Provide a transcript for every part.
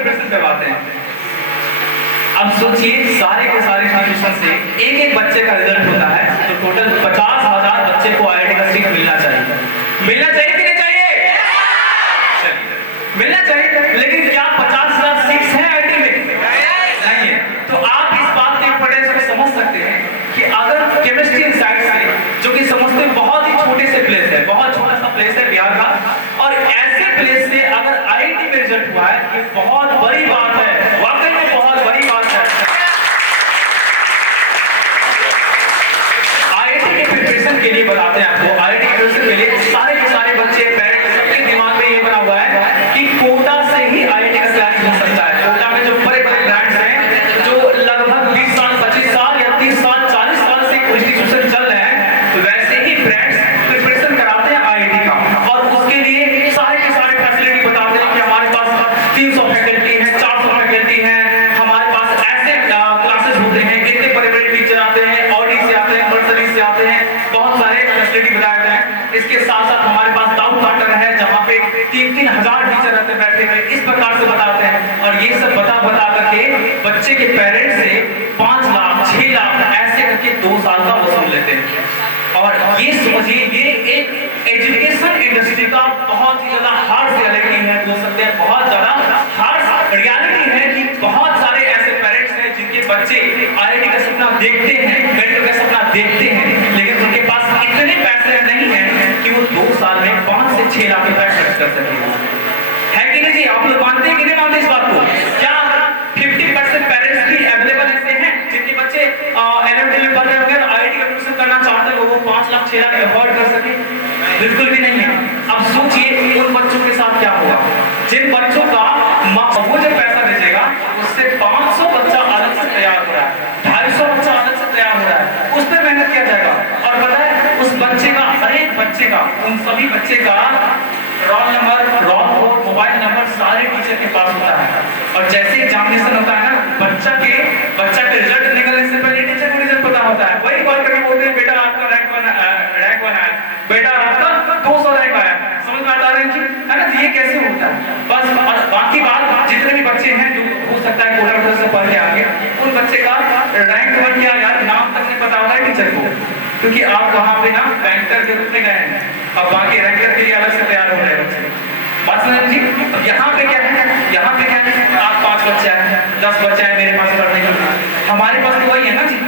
Preparation करवाते हैं। अब सोचिए सारे के सारे ट्यूशन से एक एक बच्चे का रिजल्ट होता है, तो टोटल 50,000 बच्चे को आईआईटी का सीट मिलना चाहिए। मिलना चाहिए कि नहीं चाहिए? मिलना चाहिए। लेकिन क्या 50,000 सीट्स हैं आईआईटी में? नहीं है। तो आप इस बात के इंपॉर्टेंस को समझ सकते हैं कि अगर केमिस्ट्री इनसाइड से, जो कि समझते बहुत ही छोटे से प्लेस है, बहुत छोटा सा प्लेस है बिहार का, और ऐसे प्लेस से अगर आईआईटी में रिजल्ट हुआ है, ये बहुत बड़ी बात है, वाकई में बहुत बड़ी बात है। आईआईटी के प्रिपरेशन के लिए बताते हैं आपको, आईआईटी के प्रिपरेशन के लिए सारे के सारे बच्चे, पेरेंट्स, सबके दिमाग में ये बना हुआ है कि कोटा से ही आईआईटी का क्लास हो सकता है। कोटा में जो बड़े बड़े ब्रांड्स हैं, जो लगभग 20 साल, 25 साल या 30 साल, 40 साल से इंस्टीट्यूशन चल रहे हैं, तो वैसे ही ब्रांड्स प्रिपरेशन कराते हैं आईआईटी का। और उसके लिए सारे के सारे फैसिलिटी बताते हैं कि हमारे पास 300 फैकल्टी है, 400 फैकल्टी है, हमारे पास ऐसे क्लासेस होते हैं, इतने बड़े बड़े टीचर आते हैं, ऑडी से आते हैं, नर्सरी से आते हैं, बहुत सारे फैसिलिटी बताए गए हैं। इसके साथ साथ हमारे पास टाउन काउंटर है, जहाँ पे 3-3 हजार टीचर रहते बैठे हुए, इस प्रकार से बताते हैं। और ये सब बता करके बच्चे के पेरेंट्स से 5 लाख 6 लाख ऐसे करके 2 साल का वसूल लेते हैं। और ये समझिए, ये एक एजुकेशन इंडस्ट्री का बहुत ही ज्यादा हार्ड रियलिटी है, बोल सकते हैं बहुत ज्यादा हार्ड रियलिटी है कि बहुत सारे ऐसे पेरेंट्स हैं जिनके बच्चे आईआईटी का सपना देखते हैं, मेडिकल का सपना देखते हैं, लेकिन उनके पास इतने पैसे नहीं हैं कि वो 2 साल में 5 से 6 लाख रुपए खर्च कर सके। है कि नहीं जी? आप लोग मानते हैं कि नहीं मानते इस बात को? क्या 50% पेरेंट्स भी अवेलेबल ऐसे हैं जिनके बच्चे 11th में पढ़ रहे होंगे, आईआईटी का एडमिशन करना चाहते हैं, वो 5 लाख 6 लाख अफोर्ड कर सके? बिल्कुल भी नहीं है। अब सोचिए उन बच्चों के साथ क्या होगा, जिन बच्चों का वो जो पैसा भेजेगा उससे 500 बच्चा अलग से तैयार हो रहा है, 250 बच्चा अलग से तैयार हो रहा है, उस पर मेहनत किया जाएगा। और पता है उस बच्चे का, हर एक बच्चे का, उन सभी बच्चे का roll number, roll code, mobile number सारे टीचर के पास होता है। और जैसे एग्जामिनेशन होता है ना, बच्चा के रिजल्ट निकलने से पहले टीचर को रिजल्ट पता होता है। वही कॉल करके बोलते हैं बेटा आपका रैंक वन है, बेटा आपका 200 रैंक आया। समझ में आता है जी? है ना? ये कैसे होता है? बस। और बाकी बात, जितने भी बच्चे हैं जो हो सकता है कोटा से पढ़ के आगे, उन बच्चे का रैंक वन क्या यार नाम तक नहीं पता होता है टीचर को, क्योंकि आप वहाँ पे ना बैंकर के रूप में गए हैं, अब बाकी रैंकर के लिए अलग से तैयार हो रहे हैं बच्चे। बात समझ जी? यहाँ पे क्या है, यहाँ पे क्या है, आप 5 बच्चे हैं, 10 बच्चे हैं मेरे पास पढ़ने के लिए, हमारे पास तो वही है ना जी।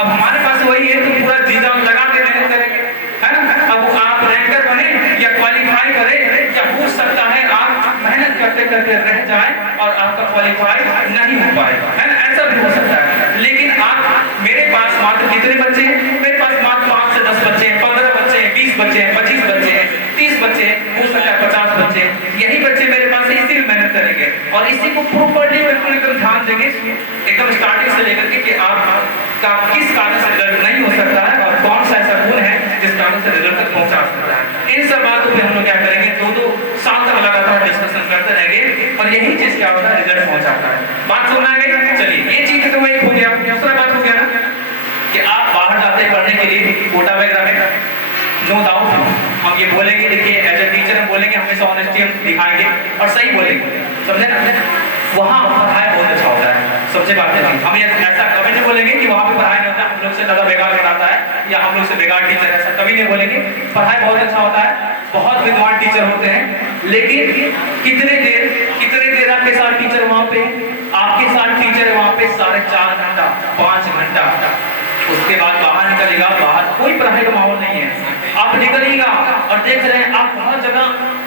अब हमारे पास वही है तो पूरा जी जान लगा के मेहनत करेंगे, है ना? अब आप रैंकर बने या क्वालिफाई करें, या हो सकता है आप मेहनत करते करते रह जाए और आपका क्वालिफाई नहीं हो पाएगा, है ना? ऐसा भी हो सकता है। लेकिन आप, मेरे पास मात्र कितने बच्चे हैं? मेरे पास मात्र 5 से 10 बच्चे हैं, 15 बच्चे हैं, 20 बच्चे हैं, 25 बच्चे हैं, 30 बच्चे हैं, हो सकता है 50 बच्चे। यही बच्चे मेरे पास है, इसी में मेहनत करेंगे और इसी को प्रॉपर्ली बिल्कुल एकदम ध्यान देंगे, एकदम स्टार्टिंग से लेकर के कि आपका किस कारण से रिजल्ट नहीं हो सकता है और कौन सा ऐसा गुण है जिस कारण से रिजल्ट तक पहुंचा सकता है। इन सब बातों पे हम लोग क्या करेंगे, 2-2 साल तक लगातार डिस्कशन करते रहेंगे और यही चीज क्या होता है, रिजल्ट पहुंचाता है। बात सुनना है? चलिए, ये चीज तो वही हो गया। दूसरा बात हो गया ना कि आप बाहर जाते हैं पढ़ने के लिए कोटा वगैरह में, नो डाउट हम ये बोलेंगे, देखिए एज ए टीचर हम बोलेंगे, हमेशा ऑनेस्टी हम दिखाएंगे और सही बोलेंगे, समझे ना? वहाँ पढ़ाई बहुत अच्छा होता है, सबसे बात है। हम ऐसा कभी नहीं बोलेंगे कि वहाँ पे पढ़ाई नहीं होता, हम लोग से ज़्यादा बेकार पढ़ाता है या हम लोग से बेकार टीचर, ऐसा कभी नहीं बोलेंगे। पढ़ाई बहुत अच्छा होता है, बहुत विद्वान टीचर होते हैं, लेकिन कितने देर आपके साथ टीचर वहाँ पे, आपके साथ टीचर वहाँ पे 4.5 घंटा 5 घंटा, उसके बाद बाहर निकलेगा, बाहर कोई पढ़ाई का माहौल नहीं है। आप निकलिएगा और देख रहे हैं आप बहुत जगह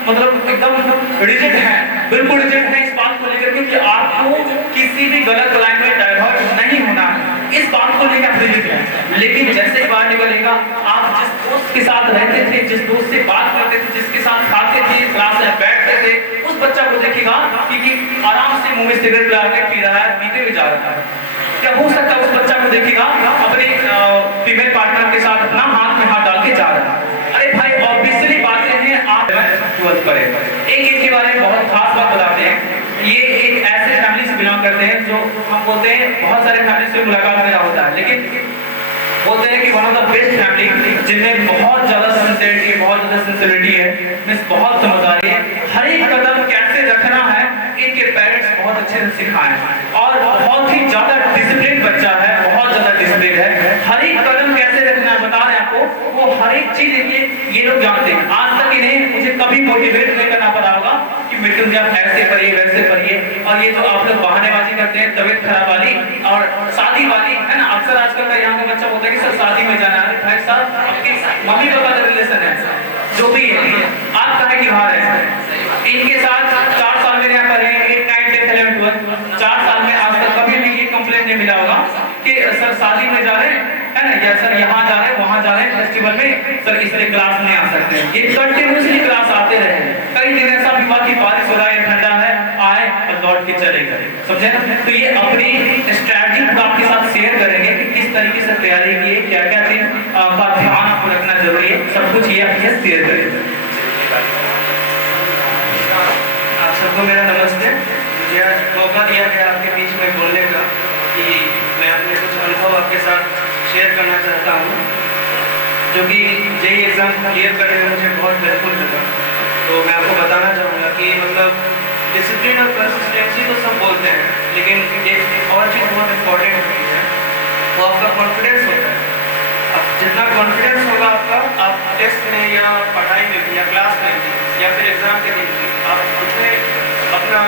मतलब एकदम रिजिड हैं, बिल्कुल रिजिड हैं इस बात को लेकर के कि आपको किसी भी गलत लाइन में डाइवर्ट नहीं होना है, इस बात को लेकर रिजिड हैं। लेकिन जैसे बाहर निकलेगा, आप जिस दोस्त के साथ रहते थे, जिस दोस्त से बात करते थे, जिसके साथ खाते थे, क्लास में बैठते थे, उस बच्चा को देखेगा कि आराम से मुंह में सिगरेट लगा के पी रहा है, पीते हुए जा रहा है। क्या हो सकता है उस बच्चा को देखेगा अपने फीमेल पार्टनर के साथ अपना हाथ में हाथ डाल के जा रहा है। अरे भाई ऑब्वियसली बातें हैं, आप 12th करें। एक के बारे में बहुत खास बात बताते हैं, ये एक ऐसे फैमिली से बिलोंग करते हैं जो हम बोलते हैं, बहुत सारे फैमिली से मुलाकात मेरा होता है, लेकिन बोलते हैं कि one of the best family जिनमें बहुत ज्यादा सिंसियरिटी है, बहुत ज्यादा सिंसियरिटी है, मींस बहुत समझदारी है, हर एक कदम कैसे रखना है इनके पेरेंट्स बहुत अच्छे से सिखाएं। और बहुत ही ज्यादा डिसिप्लिन बच्चा है, बहुत ज्यादा डिसिप्लिन है, हर एक कदम कैसे रखना है बता रहे हैं आपको, वो हर एक चीज ये लोग जानते हैं। आज तक इन्हें मुझे कभी मोटिवेट नहीं करना पड़ा होगा कि मृत्युंजय आप ऐसे पढ़िए वैसे पढ़िए। और ये जो आप लोग बहानेबाजी करते हैं तबीयत खराब वाली और शादी वाली है ना, अक्सर आजकल का यहाँ का बच्चा बोलता है कि सर शादी में जाना है। भाई साहब आपकी मम्मी पापा का रिलेशन है जो भी है, आप कहे कि बाहर है। इनके साथ 4 साल में यहाँ पर है, 8, 9, 10, 11, 12, 4 साल में आज तक कभी भी ये कंप्लेंट नहीं मिला होगा कि सर शादी में जा रहे हैं है ना, या सर यहाँ जा रहे हैं वहाँ जा रहे हैं फेस्टिवल में, सर इसलिए क्लास नहीं आ सकते। ये कंटिन्यूसली क्लास आते रहे। कई दिन ऐसा भी हुआ कि बारिश हो रहा है, ठंडा है, आए और लौट के चले गए, समझे ना। तो ये अपनी स्ट्रैटेजी पूरा आपके साथ शेयर करेंगे कि किस तरीके से तैयारी की है, क्या क्या चीज का ध्यान आपको रखना जरूरी है, सब कुछ ये आपके शेयर करेंगे। आप सबको मेरा नमस्ते। मुझे आज मौका दिया गया आपके बीच में बोलने का कि मैं अपने कुछ अनुभव आपके साथ शेयर करना चाहता हूँ, जो कि जेई एग्ज़ाम क्लियर करने में मुझे बहुत हेल्पफुल लगा। तो मैं आपको बताना चाहूँगा कि मतलब डिसिप्लिन और कंसिस्टेंसी तो सब बोलते हैं, लेकिन एक और चीज़ बहुत इम्पोर्टेंट होती है, वो आपका कॉन्फिडेंस होता है। अब जितना कॉन्फिडेंस होगा आपका, आप टेस्ट में या पढ़ाई में भी या क्लास में भी या फिर एग्ज़ाम के दिन भी आप उतने अपना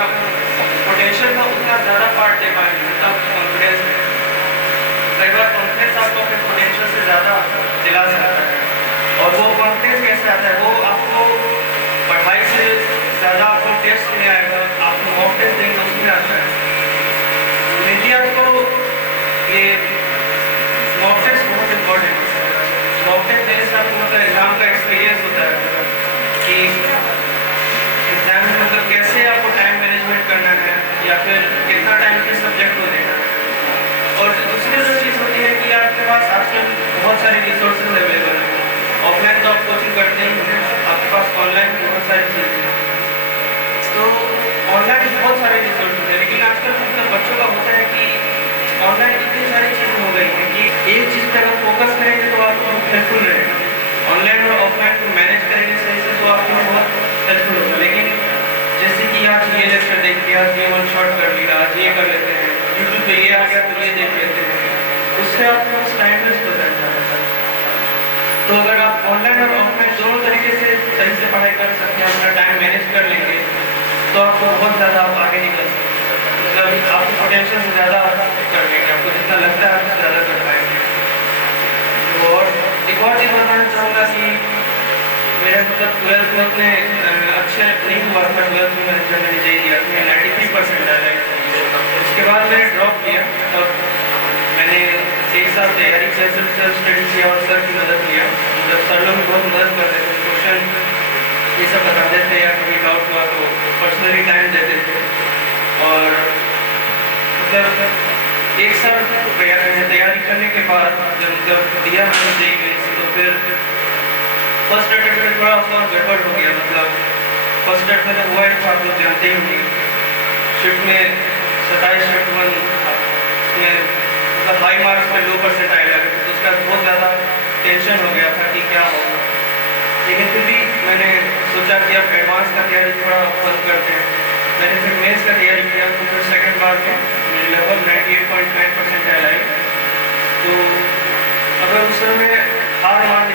पोटेंशियल का उतना ज़्यादा पार्ट दे पाएंगे जितना कॉन्फिडेंस है। कई बार कॉन्फिडेंस आपको अपने पोटेंशियल से ज़्यादा दिला सकता है, और वो कॉन्फिडेंस कैसे आता है, वो आपको पढ़ाई से ज़्यादा आपको टेस्ट में आएगा, आपको मॉक टेस्ट देंगे उसमें आता है। मेनली आपको ये मॉक टेस्ट बहुत इम्पोर्टेंट है। मॉक टेस्ट देने से आपको मतलब एग्ज़ाम का एक्सपीरियंस होता है कि एग्ज़ाम में मतलब कैसे आपको टाइम मैनेजमेंट करना है या फिर कितना टाइम किस सब्जेक्ट को देना है। और दूसरी जो चीज़ होती है कि आपके पास आजकल बहुत सारे रिसोर्सेज अवेलेबल हैं। ऑफलाइन तो आप कोचिंग करते ही हैं, आपके पास ऑनलाइन बहुत सारी चीज़ें हैं। तो ऑनलाइन बहुत सारे रिसोर्सेज हैं, लेकिन आजकल मतलब बच्चों का होता है कि ऑनलाइन इतनी सारी चीज़ें हो गई हैं कि एक चीज़ पर अगर फोकस करेंगे तो आपको हेल्पफुल रहेगा। ऑनलाइन और ऑफलाइन को मैनेज करेंगे सही से तो आपको बहुत हेल्पफुल होगा। लेकिन जैसे कि आज ये लेक्चर देख लिया, आज ये वन शॉट कर लिया, आज ये कर लेते हैं, यूट्यूब पे ये आ गया तो ये देख लेते हैं, उससे आपके पास टाइम वेस्ट हो जाता है। तो अगर आप ऑनलाइन और ऑफलाइन दोनों तरीके से सही से पढ़ाई कर सकते हैं, अपना टाइम मैनेज कर लेंगे, तो आपको बहुत ज़्यादा आप आगे निकल सकते हैं। मतलब आपकी पोटेंशियल से ज़्यादा कर लेंगे, आपको जितना लगता है आपसे ज़्यादा कर पाएंगे। और एक और चीज़ बताना चाहूँगा कि मेरा मतलब 12th में उतने अच्छे नहीं हुआ था। 12th में जब मैंने जेई दिया था 93% आया है। उसके बाद मैंने ड्रॉप किया और मैंने 1 साल तैयारी से सेल्फ स्टडी किया और सर की मदद लिया। मतलब सर लोग बहुत मदद करते थे, क्वेश्चन ये सब बताते थे या कभी डाउट हुआ तो पर्सनली टाइम देते थे। और मतलब 1 साल तैयारी करने के बाद जब मतलब दिया मैंने जेई में, तो फिर फर्स्ट अटेम्प्ट में थोड़ा सा गड़बड़ हो गया। मतलब फर्स्ट अटेम्प्ट में हुआ है तो आप लोग जानते ही होंगे, शिफ्ट में 27 शिफ्ट 1 उसमें मतलब हाई मार्क्स में लो परसेंटाइल आ गए, तो उसका बहुत ज़्यादा टेंशन हो गया था कि क्या होगा। लेकिन फिर भी मैंने सोचा कि अब एडवांस का तैयारी थोड़ा बंद करते हैं। मैंने फिर मेंस का तैयारी किया, तो फिर सेकेंड बार में मेरी लगभग 98.9 परसेंटाइल आई। तो अगर उस समय हार मान